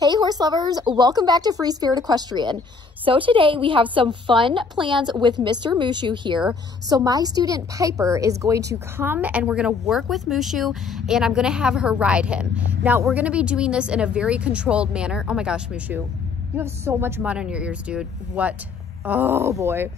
Hey horse lovers, welcome back to Free Spirit Equestrian. So today we have some fun plans with Mr. Mushu here. So my student Piper is going to come and we're gonna work with Mushu and I'm gonna have her ride him. Now we're gonna be doing this in a very controlled manner. Oh my gosh, Mushu, you have so much mud on your ears, dude. What? Oh boy.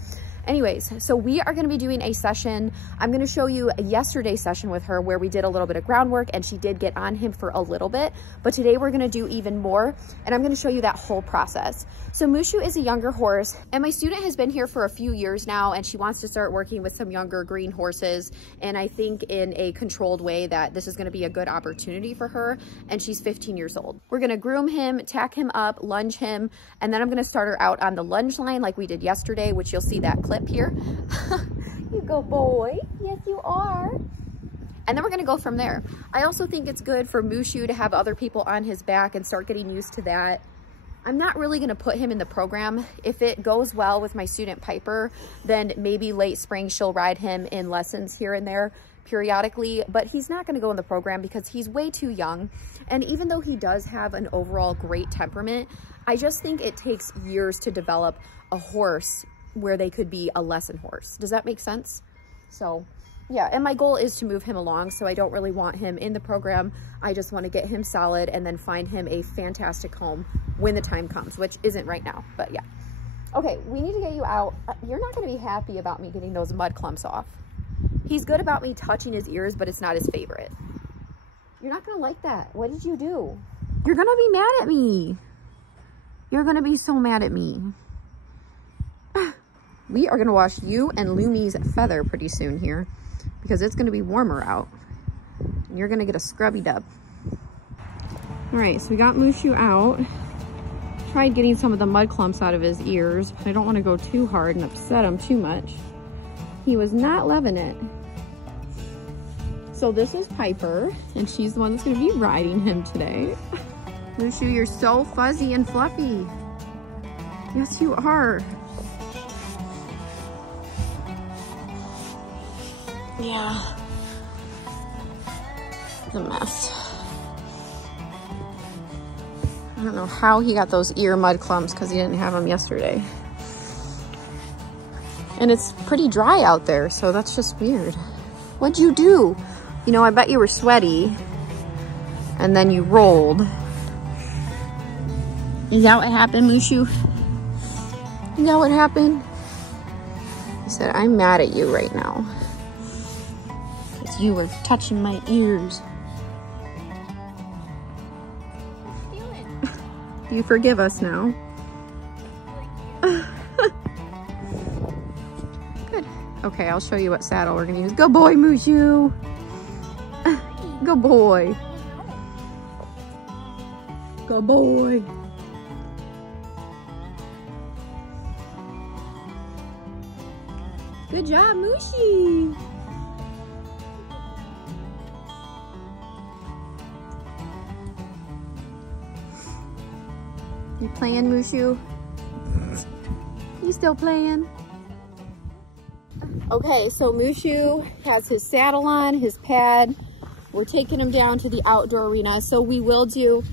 Anyways, so we are going to be doing a session. I'm going to show you yesterday's session with her where we did a little bit of groundwork and she did get on him for a little bit, but today we're going to do even more and I'm going to show you that whole process. So Mushu is a younger horse and my student has been here for a few years now and she wants to start working with some younger green horses, and I think in a controlled way that this is going to be a good opportunity for her, and she's 15 years old. We're going to groom him, tack him up, lunge him, and then I'm going to start her out on the lunge line like we did yesterday, which you'll see that clip here. You go boy. Yes, you are. And then we're going to go from there. I also think it's good for Mushu to have other people on his back and start getting used to that. I'm not really going to put him in the program. If it goes well with my student Piper, then maybe late spring she'll ride him in lessons here and there periodically, but he's not going to go in the program because he's way too young. And even though he does have an overall great temperament, I just think it takes years to develop a horse where they could be a lesson horse. Does that make sense? So yeah, and my goal is to move him along, so I don't really want him in the program. I just want to get him solid and then find him a fantastic home when the time comes, which isn't right now, but yeah. Okay, we need to get you out. You're not going to be happy about me getting those mud clumps off. He's good about me touching his ears, but it's not his favorite. You're not going to like that. What did you do? You're going to be mad at me. You're going to be so mad at me. We are going to wash you and Lumi's feather pretty soon here because it's going to be warmer out. And you're going to get a scrubby dub. All right, so we got Mushu out. Tried getting some of the mud clumps out of his ears, but I don't want to go too hard and upset him too much. He was not loving it. So this is Piper, and she's the one that's going to be riding him today. Mushu, you're so fuzzy and fluffy. Yes, you are. Yeah, it's a mess. I don't know how he got those ear mud clumps because he didn't have them yesterday. And it's pretty dry out there, so that's just weird. What'd you do? You know, I bet you were sweaty and then you rolled. Is that what happened, Mushu? Is that what happened? He said, I'm mad at you right now. You were touching my ears. Do you forgive us now? Good. Okay, I'll show you what saddle we're gonna use. Go boy, Mushu. Go boy. Go boy. Good job, Mushy. You playing, Mushu? You still playing? Okay, so Mushu has his saddle on, his pad. We're taking him down to the outdoor arena. So we will do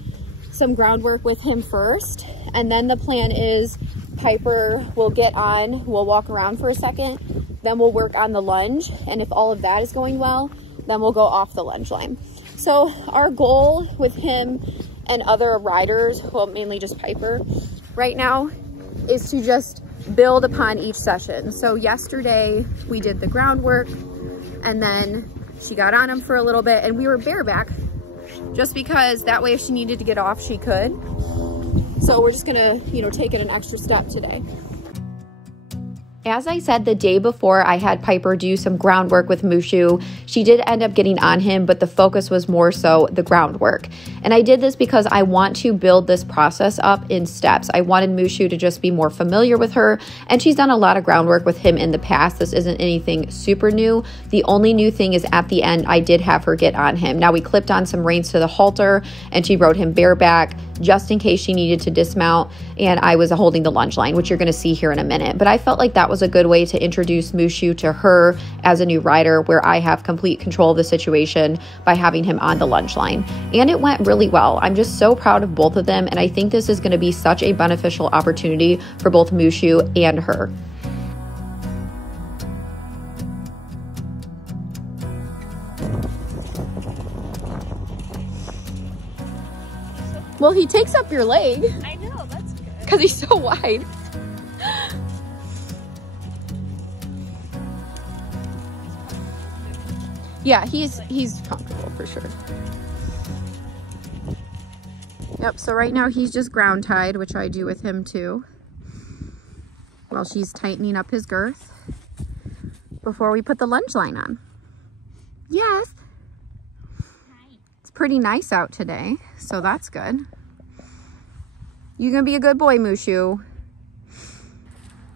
some groundwork with him first. And then the plan is Piper will get on, we'll walk around for a second, then we'll work on the lunge. And if all of that is going well, then we'll go off the lunge line. So our goal with him and other riders, well, mainly just Piper right now, is to just build upon each session. So yesterday we did the groundwork and then she got on him for a little bit and we were bareback just because that way if she needed to get off, she could. So we're just gonna, you know, take it an extra step today. As I said the day before I had Piper do some groundwork with Mushu, she did end up getting on him, but the focus was more so the groundwork. And I did this because I want to build this process up in steps. I wanted Mushu to just be more familiar with her, and she's done a lot of groundwork with him in the past. This isn't anything super new. The only new thing is at the end, I did have her get on him. Now we clipped on some reins to the halter and she rode him bareback just in case she needed to dismount, and I was holding the lunge line, which you're gonna see here in a minute. But I felt like that that was a good way to introduce Mushu to her as a new rider, where I have complete control of the situation by having him on the lunge line. And it went really well. I'm just so proud of both of them, and I think this is going to be such a beneficial opportunity for both Mushu and her. Well, he takes up your leg. I know, that's good. Because he's so wide. Yeah, he's comfortable for sure. Yep, so right now he's just ground tied, which I do with him too, while she's tightening up his girth before we put the lunge line on. Yes. It's pretty nice out today, so that's good. You gonna be a good boy, Mushu.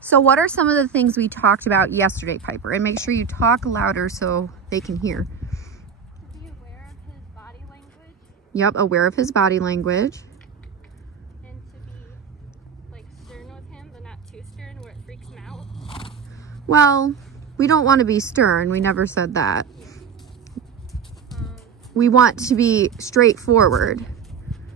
So what are some of the things we talked about yesterday, Piper? And make sure you talk louder so they can hear. To be aware of his body language. Yep, aware of his body language. And to be like stern with him, but not too stern where it freaks him out. Well, we don't want to be stern. We never said that. We want to be straightforward.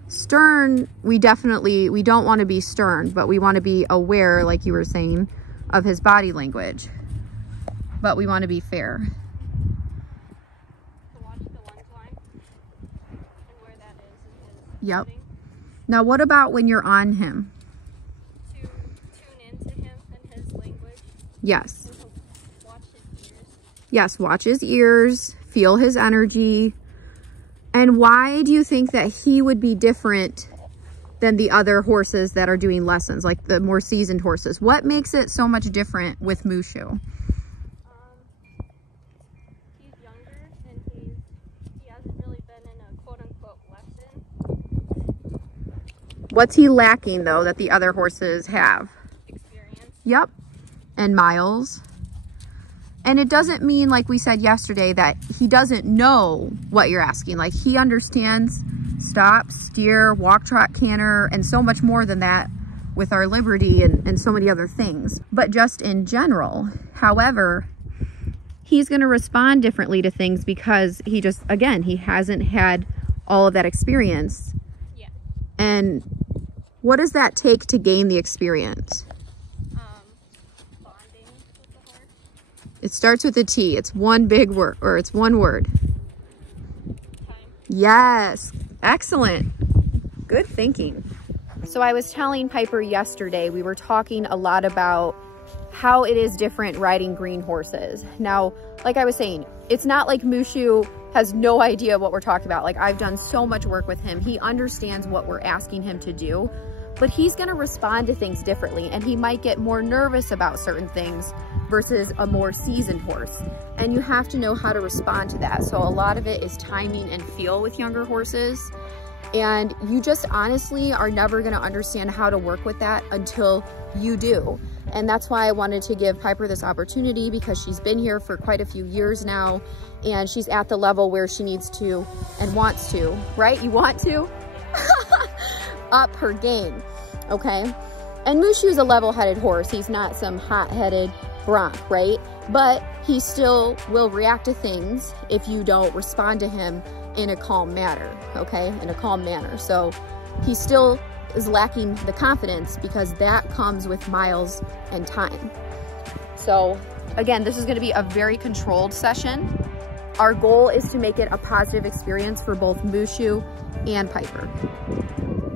Stern, we don't want to be stern, but we want to be aware, like you were saying, of his body language. But we want to be fair. To watch the lunge line and where that is his Yep. footing. Now, what about when you're on him? To tune into him and his language. Yes. And to watch his ears. Yes, watch his ears, feel his energy. And why do you think that he would be different than the other horses that are doing lessons, like the more seasoned horses? What makes it so much different with Mushu? He's younger and he hasn't really been in a quote-unquote lesson. What's he lacking, though, that the other horses have? Experience. Yep. And miles. And it doesn't mean, like we said yesterday, that he doesn't know what you're asking. Like, he understands stop, steer, walk, trot, canter, and so much more than that with our Liberty and so many other things. But just in general, however, he's going to respond differently to things because he just, again, he hasn't had all of that experience. Yeah. And what does that take to gain the experience? Bonding with the horse. It starts with a T. It's one big word, or it's one word. Time. Yes. Excellent. Good thinking. So I was telling Piper yesterday, we were talking a lot about how it is different riding green horses. Now, like I was saying, it's not like Mushu has no idea what we're talking about. Like, I've done so much work with him. He understands what we're asking him to do, but he's going to respond to things differently, and he might get more nervous about certain things versus a more seasoned horse. And you have to know how to respond to that. So a lot of it is timing and feel with younger horses. And you just honestly are never going to understand how to work with that until you do. And that's why I wanted to give Piper this opportunity, because she's been here for quite a few years now, and she's at the level where she needs to and wants to, right? You want to up her game, okay? And Mushu's a level-headed horse. He's not some hot-headed bronc, right? But he still will react to things if you don't respond to him in a calm manner, okay? In a calm manner. So he still is lacking the confidence, because that comes with miles and time. So again, this is going to be a very controlled session. Our goal is to make it a positive experience for both Mushu and Piper.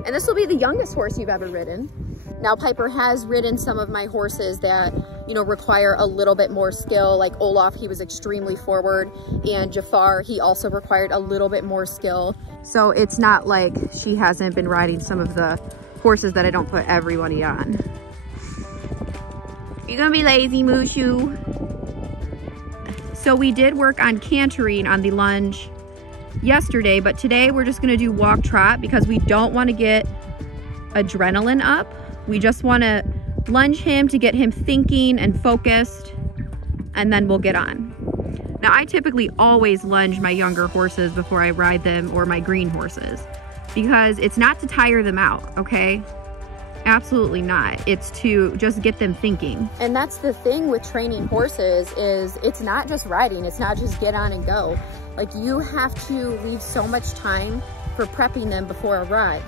And this will be the youngest horse you've ever ridden. Now, Piper has ridden some of my horses that, you know, require a little bit more skill. Like Olaf, he was extremely forward, and Jafar, he also required a little bit more skill. So it's not like she hasn't been riding some of the horses that I don't put everybody on. You gonna be lazy, Mushu? So we did work on cantering on the lunge yesterday, but today we're just gonna do walk trot because we don't want to get adrenaline up. We just want to lunge him to get him thinking and focused, and then we'll get on. Now, I typically always lunge my younger horses before I ride them, or my green horses, because it's not to tire them out, okay? Absolutely not. It's to just get them thinking. And that's the thing with training horses is it's not just riding. It's not just get on and go. Like you have to leave so much time for prepping them before a ride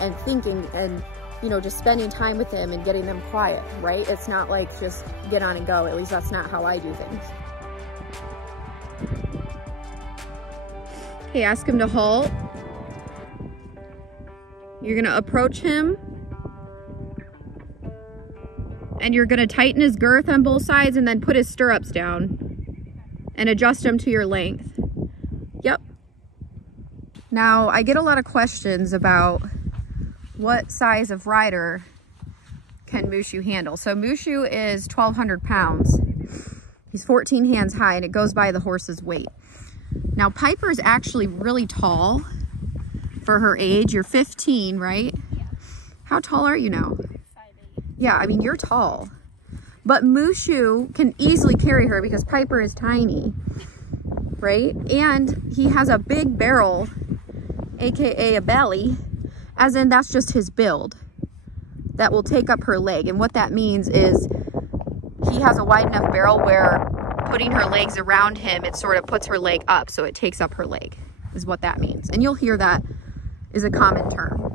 and thinking and, you know, just spending time with them and getting them quiet, right? It's not like just get on and go. At least that's not how I do things. Okay, ask him to halt. You're gonna approach him and you're gonna tighten his girth on both sides and then put his stirrups down and adjust them to your length. Yep. Now, I get a lot of questions about what size of rider can Mushu handle. So Mushu is 1,200 pounds. He's 14 hands high and it goes by the horse's weight. Now, Piper is actually really tall for her age. You're 15, right? Yeah. How tall are you now? 5'8". Yeah, I mean, you're tall. But Mushu can easily carry her because Piper is tiny, right? And he has a big barrel, AKA a belly, as in that's just his build that will take up her leg. And what that means is he has a wide enough barrel where putting her legs around him, it sort of puts her leg up, so it takes up her leg, is what that means. And you'll hear that is a common term.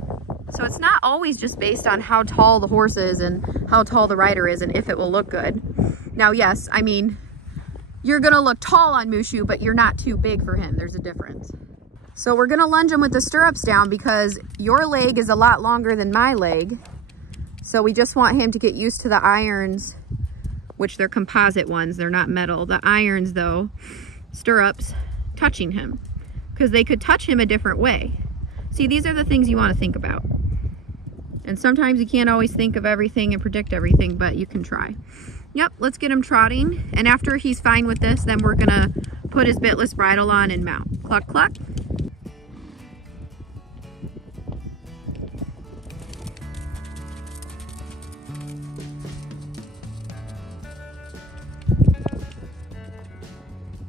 So it's not always just based on how tall the horse is and how tall the rider is and if it will look good. Now, yes, I mean, you're gonna look tall on Mushu, but you're not too big for him. There's a difference. So we're gonna lunge him with the stirrups down because your leg is a lot longer than my leg. So we just want him to get used to the irons, which they're composite ones, they're not metal. The irons though, stirrups, touching him because they could touch him a different way. See, these are the things you want to think about. And sometimes you can't always think of everything and predict everything, but you can try. Yep, let's get him trotting. And after he's fine with this, then we're gonna put his bitless bridle on and mount. Cluck, cluck.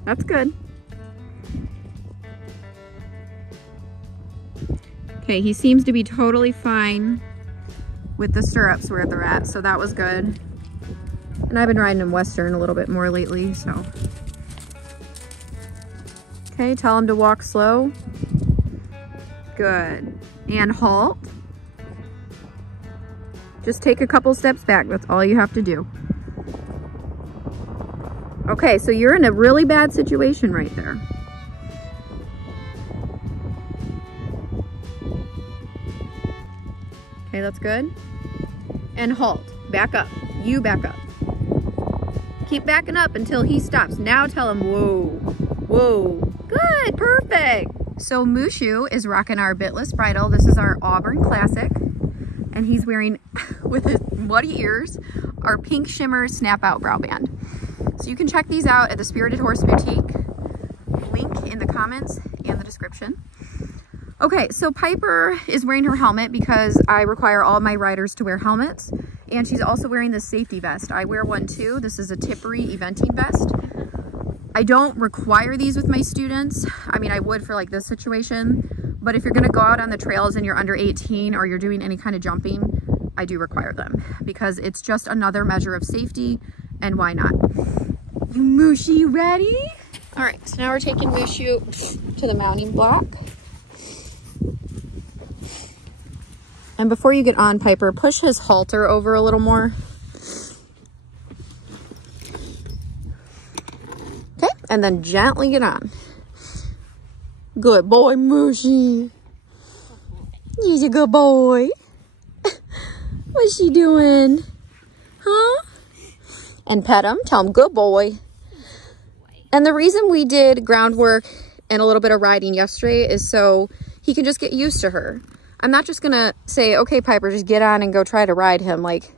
That's good. Okay, he seems to be totally fine with the stirrups where they're at, so that was good. And I've been riding him Western a little bit more lately, so. Okay, tell him to walk slow. Good. And halt. Just take a couple steps back, that's all you have to do. Okay, so you're in a really bad situation right there. Okay, that's good. And halt. Back up. You back up. Keep backing up until he stops. Now tell him, whoa, whoa. Good, perfect. So Mushu is rocking our bitless bridle. This is our Auburn Classic. And he's wearing, with his muddy ears, our pink shimmer snap out brow band. So you can check these out at the Spirited Horse Boutique. Link in the comments and the description. Okay, so Piper is wearing her helmet because I require all my riders to wear helmets. And she's also wearing this safety vest. I wear one too. This is a Tippery eventing vest. I don't require these with my students. I mean, I would for like this situation. But if you're gonna go out on the trails and you're under 18 or you're doing any kind of jumping, I do require them because it's just another measure of safety, and why not? You Mushy ready? All right, so now we're taking Mushu to the mounting block. And before you get on, Piper, push his halter over a little more. Okay, and then gently get on. Good boy, Mushy. He's a good boy. What's she doing? Huh? And pet him, tell him, good boy. And the reason we did groundwork and a little bit of riding yesterday is so he can just get used to her. I'm not just gonna say, okay, Piper, just get on and go try to ride him. Like,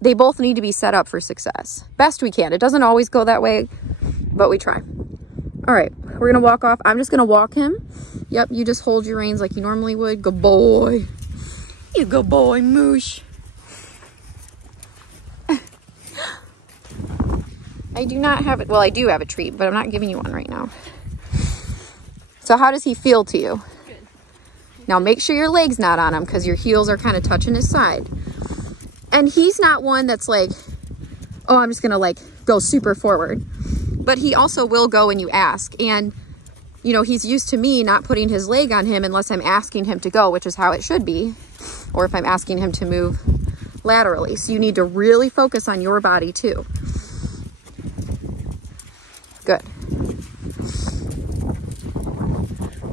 they both need to be set up for success. Best we can. It doesn't always go that way, but we try. All right, we're gonna walk off. I'm just gonna walk him. Yep, you just hold your reins like you normally would. Good boy. You good boy, Moosh. I do not have it. Well, I do have a treat, but I'm not giving you one right now. So how does he feel to you? Good. Now make sure your leg's not on him because your heels are kind of touching his side. And he's not one that's like, oh, I'm just gonna like go super forward. But he also will go when you ask. And, you know, he's used to me not putting his leg on him unless I'm asking him to go, which is how it should be. Or if I'm asking him to move laterally. So you need to really focus on your body too. Good.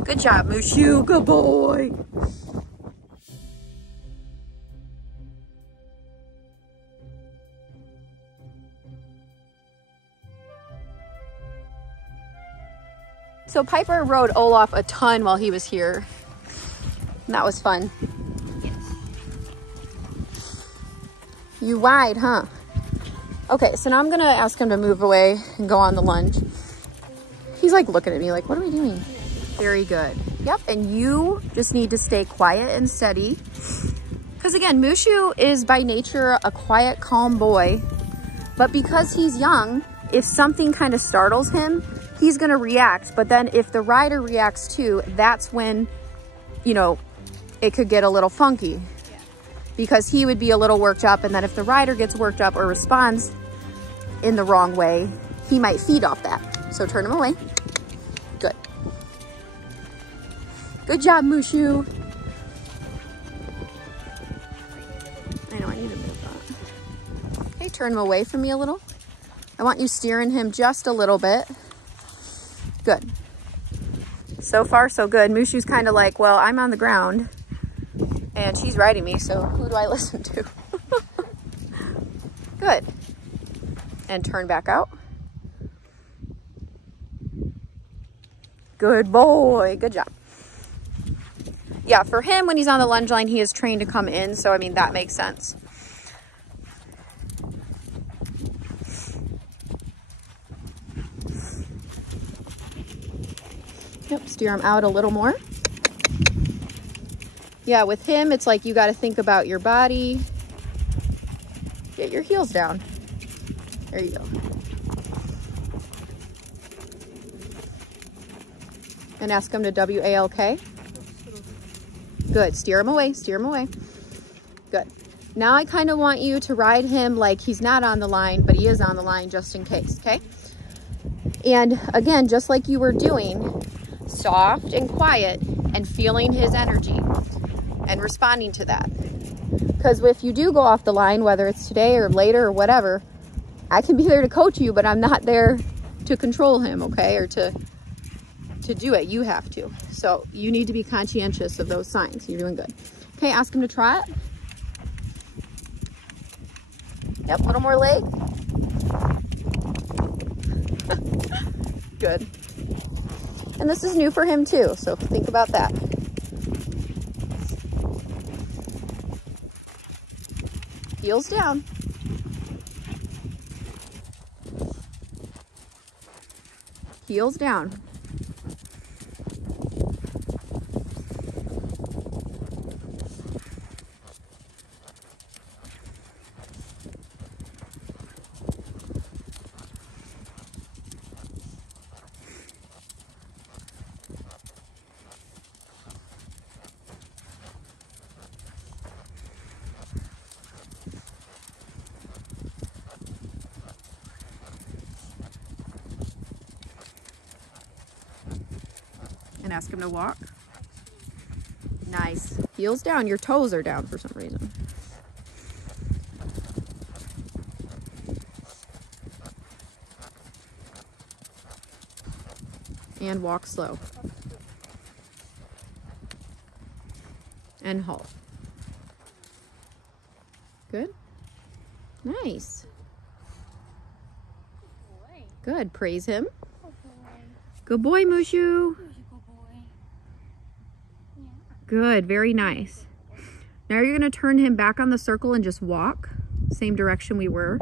Good job, Mushu. Good boy. So Piper rode Olaf a ton while he was here. And that was fun. Yes. You wide, huh? Okay, so now I'm gonna ask him to move away and go on the lunge. He's like looking at me like, what are we doing? Very good. Yep, and you just need to stay quiet and steady. Because again, Mushu is by nature a quiet, calm boy. But because he's young, if something kind of startles him, he's gonna react. But then if the rider reacts too, that's when, you know, it could get a little funky. Yeah. Because he would be a little worked up, and then if the rider gets worked up or responds in the wrong way, he might feed off that. So turn him away. Good. Good job, Mushu. I know, I need to move that. Okay, turn him away from me a little. I want you steering him just a little bit. Good. So far, so good. Mushu's kind of like, well, I'm on the ground and she's riding me, so who do I listen to? Good. And turn back out. Good boy. Good job. Yeah, for him, when he's on the lunge line, he is trained to come in. So, I mean, that makes sense. Yep, steer him out a little more. Yeah, with him, it's like you got to think about your body. Get your heels down. There you go. And ask him to W-A-L-K. Good. Steer him away. Steer him away. Good. Now I kind of want you to ride him like he's not on the line, but he is on the line just in case, okay? And again, just like you were doing, soft and quiet and feeling his energy and responding to that. Because if you do go off the line, whether it's today or later or whatever, I can be there to coach you, but I'm not there to control him, okay? Or to do it. You have to. So you need to be conscientious of those signs. You're doing good. Okay, ask him to trot. Yep, a little more leg. Good. And this is new for him too, so think about that. Heels down. Heels down. And ask him to walk. Nice. Heels down. Your toes are down for some reason. And walk slow. And halt. Good. Nice. Good. Praise him. Good boy, Mushu. Good, very nice. Now you're gonna turn him back on the circle and just walk, same direction we were.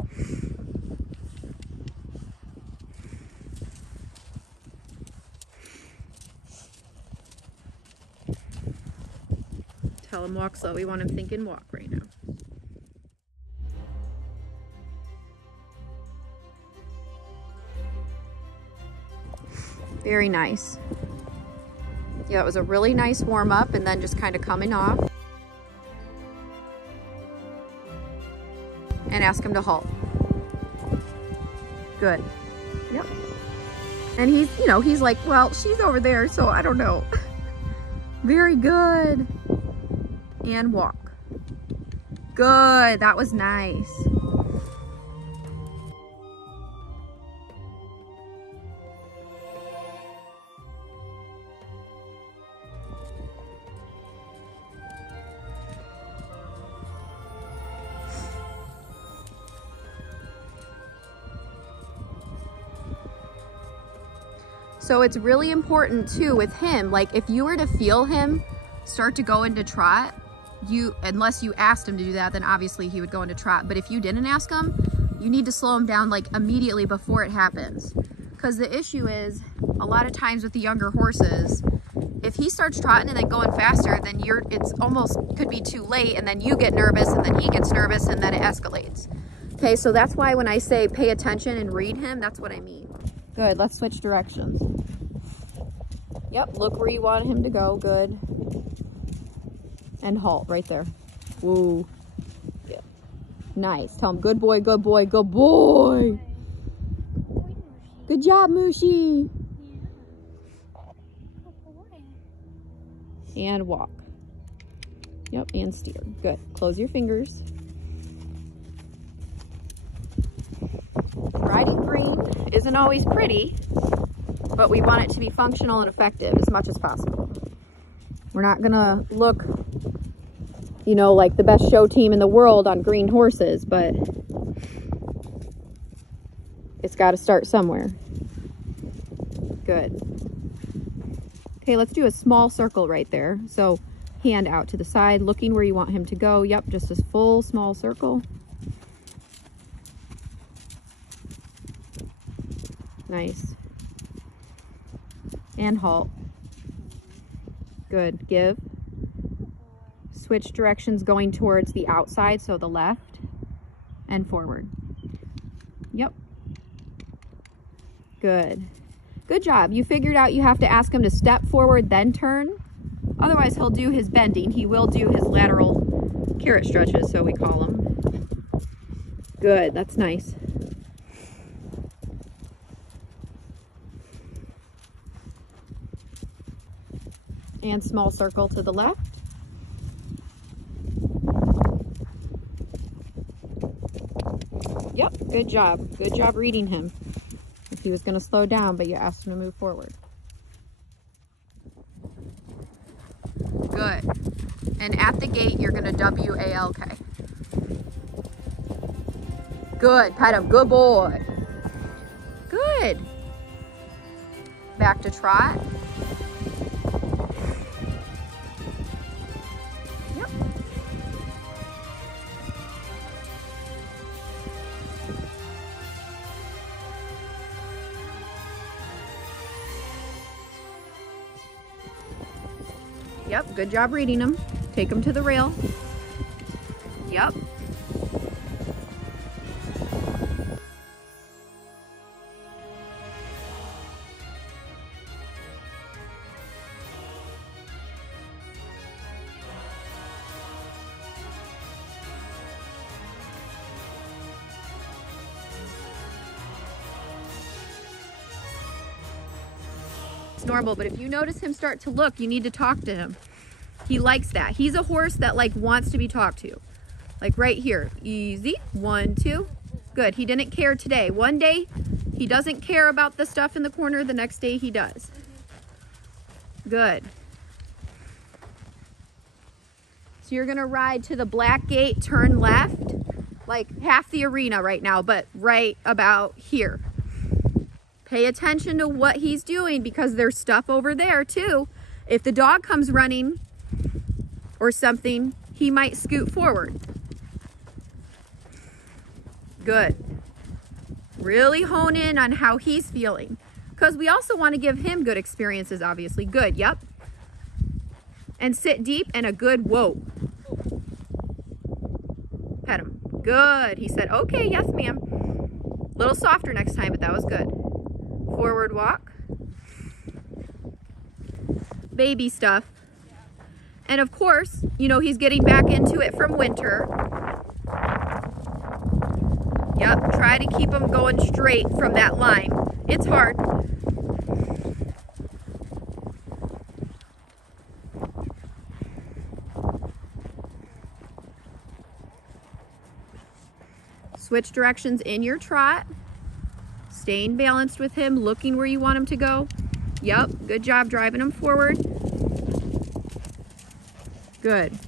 Tell him walk slow. We want him thinking walk right now. Very nice. Yeah, it was a really nice warm up and then just kind of coming off. And ask him to halt. Good. Yep. And he's, you know, he's like, well, she's over there, so I don't know. Very good. And walk. Good. That was nice. So it's really important too with him, like if you were to feel him start to go into trot, unless you asked him to do that, then obviously he would go into trot. But if you didn't ask him, you need to slow him down like immediately before it happens. Because the issue is a lot of times with the younger horses, if he starts trotting and then going faster, then it's almost could be too late, and then you get nervous and then he gets nervous and then it escalates. Okay, so that's why when I say pay attention and read him, that's what I mean. Good, let's switch directions. Yep, look where you want him to go, good. And halt right there. Woo. Yeah. Nice, tell him good boy, good boy, good boy. Good job, Mushy. And walk. Yep, and steer, good. Close your fingers. Riding green isn't always pretty, but we want it to be functional and effective as much as possible. We're not gonna look, you know, like the best show team in the world on green horses, but it's got to start somewhere. Good. Okay, let's do a small circle right there. So hand out to the side, looking where you want him to go. Yep, just a full small circle. Nice. And halt. Good. Give. Switch directions going towards the outside, so the left and forward. Yep. Good. Good job. You figured out you have to ask him to step forward, then turn. Otherwise, he'll do his bending. He will do his lateral carrot stretches, so we call them. Good. That's nice. And small circle to the left. Yep, good job. Good job reading him. If he was going to slow down, but you asked him to move forward. Good. And at the gate, you're going to W-A-L-K. Good. Pet him. Good boy. Good. Back to trot. Yep, good job reading them. Take them to the rail. Yep. Normal, but if you notice him start to look, you need to talk to him. He likes that. He's a horse that like wants to be talked to. Like right here. Easy. 1, 2. Good. He didn't care today. One day he doesn't care about the stuff in the corner. The next day he does. Good. So you're gonna ride to the black gate, turn left, like half the arena right now, but right about here. Pay attention to what he's doing because there's stuff over there too. If the dog comes running or something, he might scoot forward. Good. Really hone in on how he's feeling because we also want to give him good experiences, obviously. Good, yep. And sit deep and a good whoa. Pet him. Good. He said, okay, yes, ma'am. A little softer next time, but that was good. Forward walk. Baby stuff. And of course, you know, he's getting back into it from winter. Yep, try to keep them going straight from that line. It's hard. Switch directions in your trot. Staying balanced with him, looking where you want him to go. Yep, good job driving him forward. Good.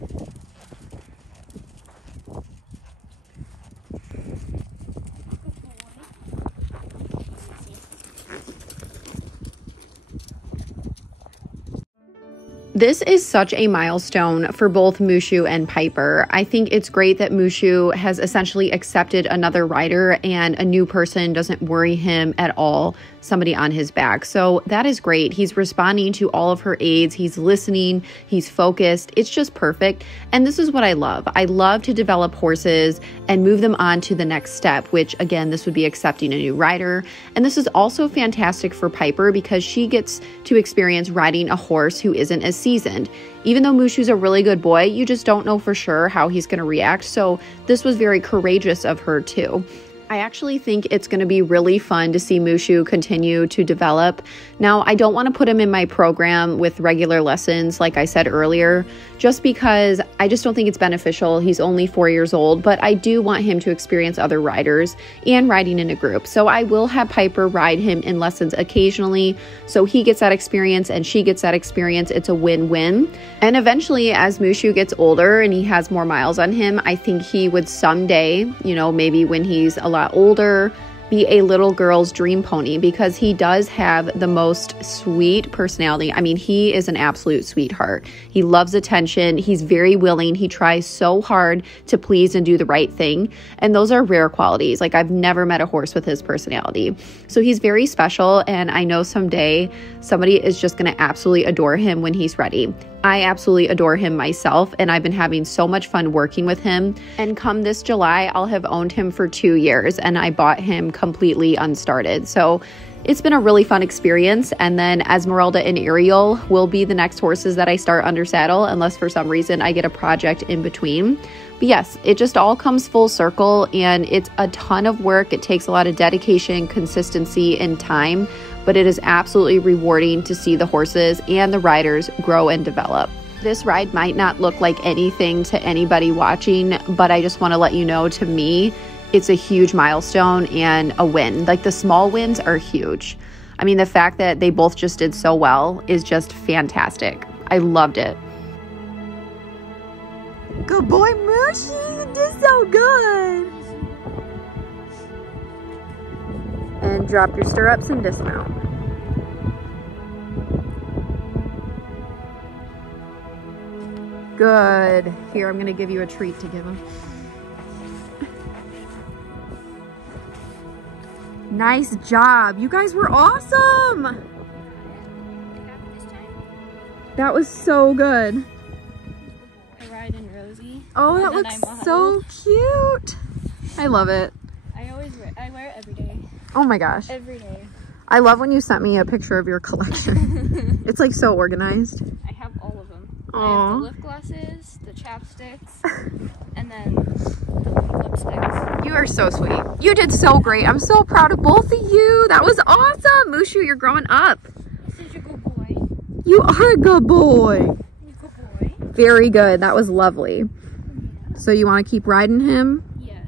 This is such a milestone for both Mushu and Piper. I think it's great that Mushu has essentially accepted another rider and a new person doesn't worry him at all, somebody on his back. So that is great. He's responding to all of her aids. He's listening. He's focused. It's just perfect. And this is what I love. I love to develop horses and move them on to the next step, which again, this would be accepting a new rider. And this is also fantastic for Piper because she gets to experience riding a horse who isn't as seasoned. Even though Mushu's a really good boy, you just don't know for sure how he's going to react. So this was very courageous of her too. I actually think it's going to be really fun to see Mushu continue to develop. Now, I don't want to put him in my program with regular lessons, like I said earlier, just because I just don't think it's beneficial. He's only 4 years old, but I do want him to experience other riders and riding in a group. So I will have Piper ride him in lessons occasionally, so he gets that experience and she gets that experience. It's a win-win. And eventually, as Mushu gets older and he has more miles on him, I think he would someday, you know, maybe when he's a lot older, be a little girl's dream pony because he does have the most sweet personality. I mean, he is an absolute sweetheart. He loves attention. He's very willing. He tries so hard to please and do the right thing. And those are rare qualities. Like, I've never met a horse with his personality. So he's very special. And I know someday somebody is just going to absolutely adore him when he's ready. I absolutely adore him myself, and I've been having so much fun working with him. And come this July, I'll have owned him for 2 years, and I bought him completely unstarted. So it's been a really fun experience. And then Esmeralda and Ariel will be the next horses that I start under saddle, unless for some reason I get a project in between. But yes, it just all comes full circle, and it's a ton of work. It takes a lot of dedication, consistency, and time. But it is absolutely rewarding to see the horses and the riders grow and develop. This ride might not look like anything to anybody watching, but I just want to let you know, to me, it's a huge milestone and a win. Like, the small wins are huge. I mean, the fact that they both just did so well is just fantastic. I loved it. Good boy, Mushu, you did so good. And drop your stirrups and dismount. Good. Here, I'm going to give you a treat to give him. Nice job. You guys were awesome. That was so good. I ride in Rosie. Oh, that looks so cute. I love it. I wear it every day. Oh my gosh. Every day. I love when you sent me a picture of your collection. It's like so organized. I have all of them. Aww. I have the lip glosses, the chapsticks, and then the lipsticks. You are so sweet. You did so great. I'm so proud of both of you. That was awesome. Mushu, you're growing up. You're such a good boy. You are a good boy. You're a good boy. Very good. That was lovely. Yeah. So you want to keep riding him? Yes.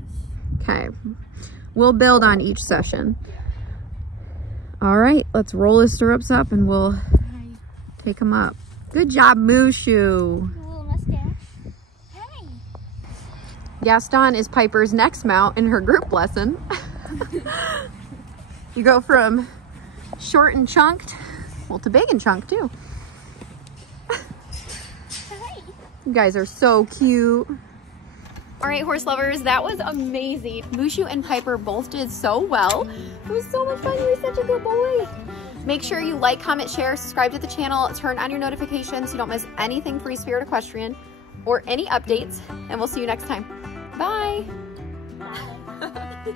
Okay. We'll build on each session. All right, let's roll his stirrups up and we'll take him up. Good job, Mushu. Little mustache. Hey. Gaston is Piper's next mount in her group lesson. You go from short and chunked, well, to big and chunked too. Hey. You guys are so cute. All right, horse lovers, that was amazing. Mushu and Piper both did so well. It was so much fun. You were such a good boy. Make sure you like, comment, share, subscribe to the channel, turn on your notifications so you don't miss anything Free Spirit Equestrian or any updates, and we'll see you next time. Bye. Bye.